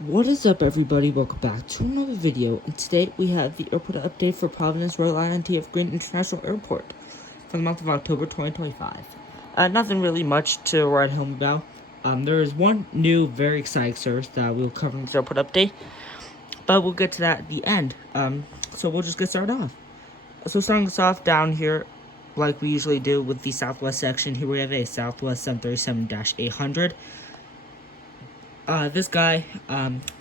What is up, everybody? Welcome back to another video, and today we have the airport update for Providence, Rhode Island T.F. Green International Airport for the month of October 2025. Nothing really much to write home about. There is one new, very exciting service that we'll cover in this airport update, but we'll get to that at the end. So we'll just get started off. So starting us off down here, like we usually do with the Southwest section, here we have a Southwest 737-800. This guy,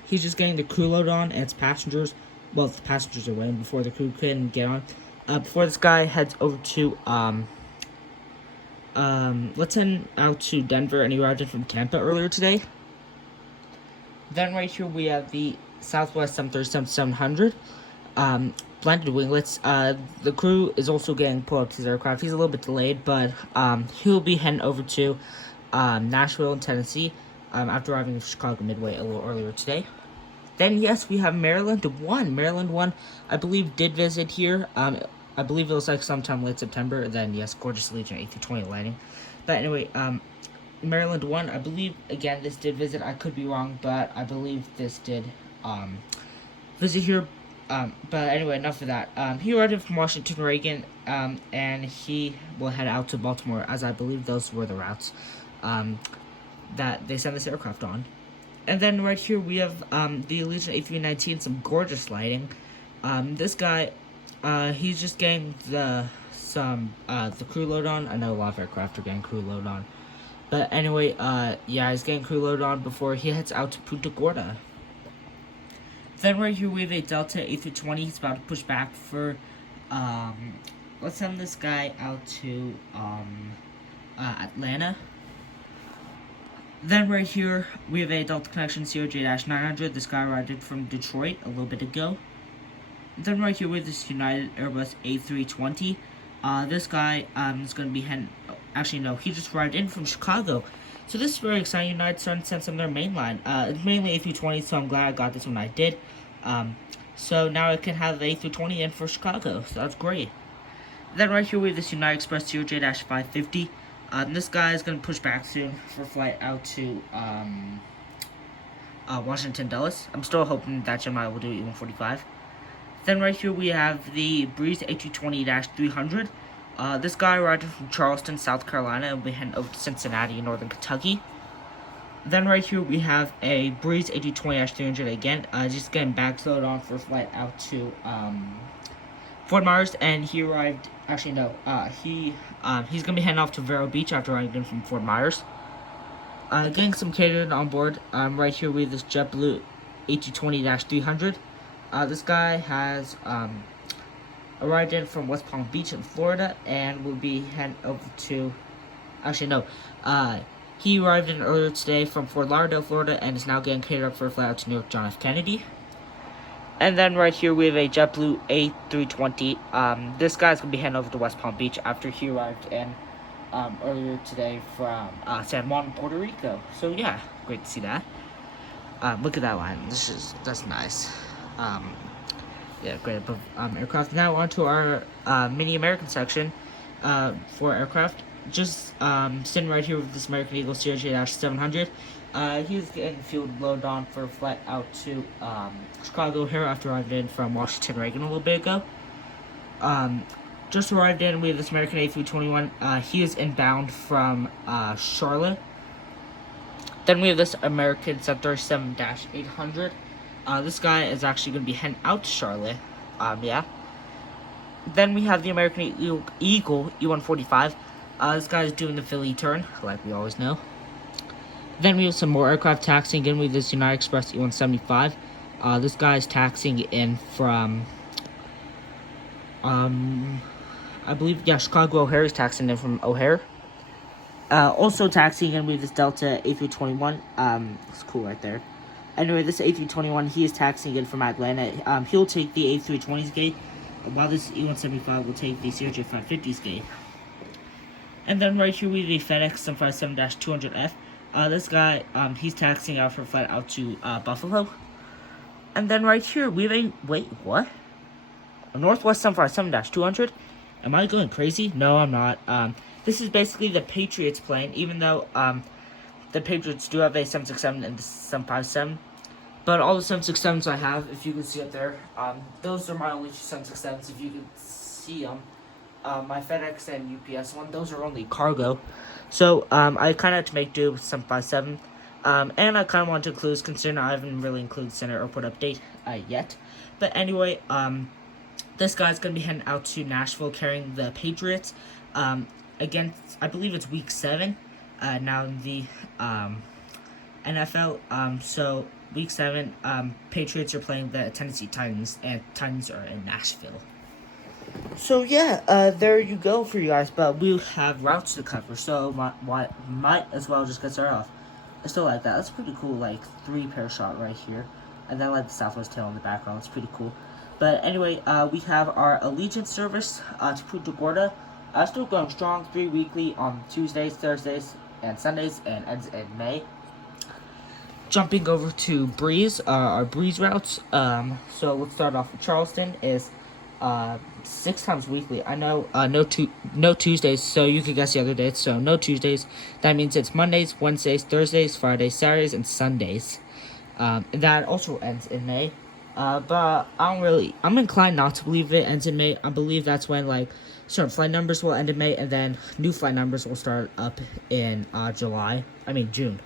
he's just getting the crew load on, and its passengers, well, the passengers are waiting before the crew can get on. Before this guy heads over to, let's head out to Denver, and he arrived in from Tampa earlier today. Then right here we have the Southwest 737-700, blended winglets. The crew is also getting pulled up to his aircraft. He's a little bit delayed, but, he'll be heading over to, Nashville in Tennessee. After arriving in Chicago Midway a little earlier today. Then, yes, we have Maryland 1. Maryland 1, I believe, did visit here. I believe it was like sometime late September. Then, yes, gorgeous Legion A320 landing. But anyway, Maryland 1, I believe, again, this did visit. I could be wrong, but I believe this did visit here. But anyway, enough of that. He arrived in from Washington, Reagan, and he will head out to Baltimore, as I believe those were the routes that they sent this aircraft on. And then right here we have the Legion A319, some gorgeous lighting. This guy, he's just getting the crew load on. I know a lot of aircraft are getting crew load on. But anyway, yeah, he's getting crew load on before he heads out to Punta Gorda. Then right here we have a Delta A320. He's about to push back for, let's send this guy out to Atlanta. Then right here, we have a Delta Connection COJ-900. This guy arrived in from Detroit a little bit ago. Then right here, we have this United Airbus A320. This guy is going to be heading... Actually, no, he just arrived in from Chicago. So this is very exciting. United starting to send some of their mainline. It's mainly A320, so I'm glad I got this when I did. So now I can have the A320 in for Chicago, so that's great. Then right here, we have this United Express COJ-550. This guy is going to push back soon for a flight out to Washington Dulles. I'm still hoping that Gemini will do E145. Then right here we have the Breeze A220-300. This guy arrived from Charleston, South Carolina, and will be heading over to Cincinnati in northern Kentucky. Then right here we have a Breeze A220-300 again. Just getting backload on for a flight out to Fort Myers, and he arrived. Actually, no. He's gonna be heading off to Vero Beach after arriving in from Fort Myers. Getting some catered on board. Right here we have this JetBlue A220-300. This guy has arrived in from West Palm Beach in Florida, and will be heading over to. Actually, no. He arrived in earlier today from Fort Lauderdale, Florida, and is now getting catered up for a flight out to New York John F. Kennedy. And then right here we have a JetBlue A320. This guy's going to be heading over to West Palm Beach after he arrived in earlier today from San Juan, Puerto Rico. So yeah, great to see that. Look at that line. That's nice. Yeah, great aircraft. Now on to our mini American section for aircraft. Just sitting right here with this American Eagle CRJ-700. He's getting fuel loaded on for a flight out to Chicago here after arriving in from Washington Reagan a little bit ago. Just arrived in, we have this American A321. He is inbound from Charlotte. Then we have this American 737-800. This guy is actually going to be heading out to Charlotte. Yeah. Then we have the American Eagle E145. This guy is doing the Philly turn, like we always know. Then we have some more aircraft taxiing in. We have this United Express E175. This guy is taxiing in from, I believe, yeah, Chicago O'Hare. He's taxiing in from O'Hare. Also taxiing in, we have this Delta A321. It's cool right there. Anyway, this A321, he is taxiing in from Atlanta. He'll take the A320's gate, while this E175 will take the CRJ-550's gate. And then right here we have the FedEx 757-200F. This guy, he's taxiing out for a flight out to Buffalo. And then right here we have a, wait, what? A Northwest 757-200? Am I going crazy? No, I'm not. This is basically the Patriots plane, even though the Patriots do have a 767 and the 757. But all the 767s I have, if you can see up there, those are my only 767s. If you can see them, my FedEx and UPS one, those are only cargo. So I kind of had to make do with 757. And I kind of want to include, considering I haven't really included Center Airport update yet. But anyway, this guy's going to be heading out to Nashville carrying the Patriots against, I believe it's week 7 now in the NFL. So week 7, Patriots are playing the Tennessee Titans, and Titans are in Nashville. So yeah, there you go for you guys, but we have routes to cover, so might as well just get started off. I still like that. That's pretty cool, like 3-pair shot right here. And then like the Southwest tail in the background. It's pretty cool. But anyway, we have our Allegiance service to Punta Gorda. Still going strong, 3 weekly on Tuesdays, Thursdays, and Sundays, and ends in May. Jumping over to Breeze, our Breeze routes. So let's start off with Charleston. Is 6 times weekly. I know no Tuesdays, so you can guess the other dates. So no Tuesdays. That means it's Mondays, Wednesdays, Thursdays, Fridays, Saturdays, and Sundays. That also ends in May. But I'm inclined not to believe it ends in May. I believe that's when like certain flight numbers will end in May, and then new flight numbers will start up in June.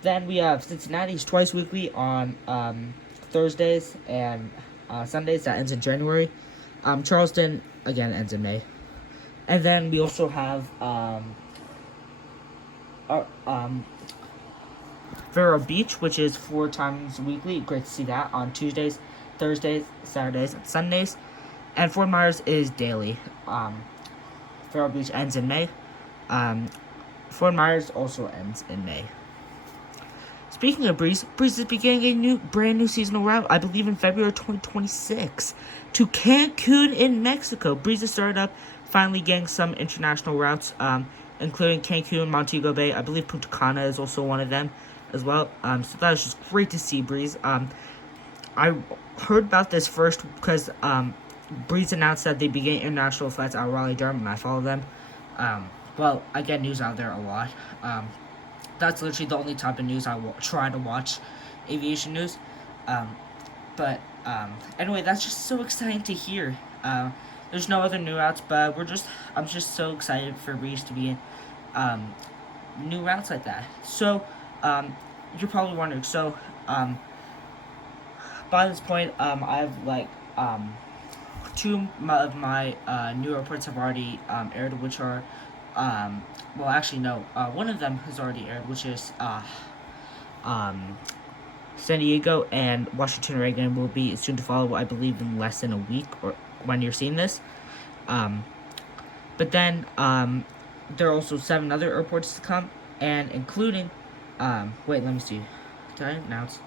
Then we have Cincinnati's twice weekly on Thursdays and Sundays. That ends in January. Charleston again ends in May. And then we also have Vero Beach, which is 4 times weekly. Great to see that on Tuesdays, Thursdays, Saturdays, and Sundays. And Fort Myers is daily. Vero Beach ends in May. Fort Myers also ends in May. Speaking of Breeze is beginning a brand new seasonal route, I believe in February 2026, to Cancun in Mexico. Breeze has started up, finally getting some international routes, including Cancun, Montego Bay. I believe Punta Cana is also one of them as well. So that was just great to see Breeze. I heard about this first because Breeze announced that they began international flights out of Raleigh-Durham, and I follow them. Well, I get news out there a lot. That's literally the only type of news I try to watch, aviation news. But anyway, that's just so exciting to hear. There's no other new routes, but I'm just so excited for Breeze to be in new routes like that. So you're probably wondering. So by this point, I've like 2 of my new airports have already aired, which are. Well, actually, no. One of them has already aired, which is San Diego, and Washington Reagan will be soon to follow, I believe, in less than a week or when you're seeing this. But then there are also 7 other airports to come, and including wait, let me see. Did I announce?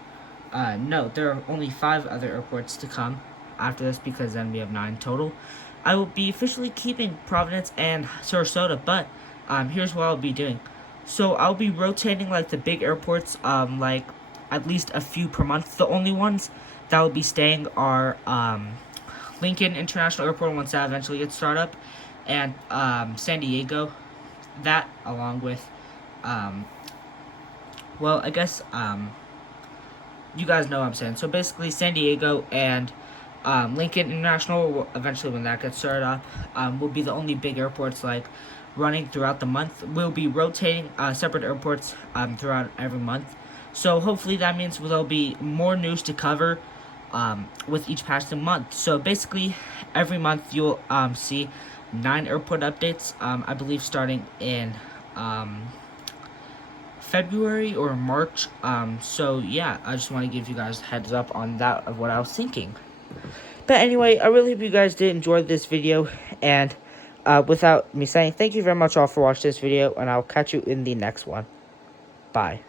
No, there are only 5 other airports to come after this, because then we have 9 total. I will be officially keeping Providence and Sarasota, but here's what I'll be doing. So I'll be rotating like the big airports, like at least a few per month. The only ones that will be staying are Lincoln International Airport once that eventually gets started up, and San Diego. That along with well, I guess you guys know what I'm saying. So basically, San Diego and Lincoln International, eventually when that gets started up, will be the only big airports like running throughout the month. We'll be rotating separate airports throughout every month. So hopefully that means there'll be more news to cover with each passing month. So basically every month you'll see 9 airport updates, I believe starting in February or March. So yeah, I just want to give you guys a heads up on that of what I was thinking. But anyway, I really hope you guys did enjoy this video, and without me saying, thank you very much all for watching this video, and I'll catch you in the next one. Bye.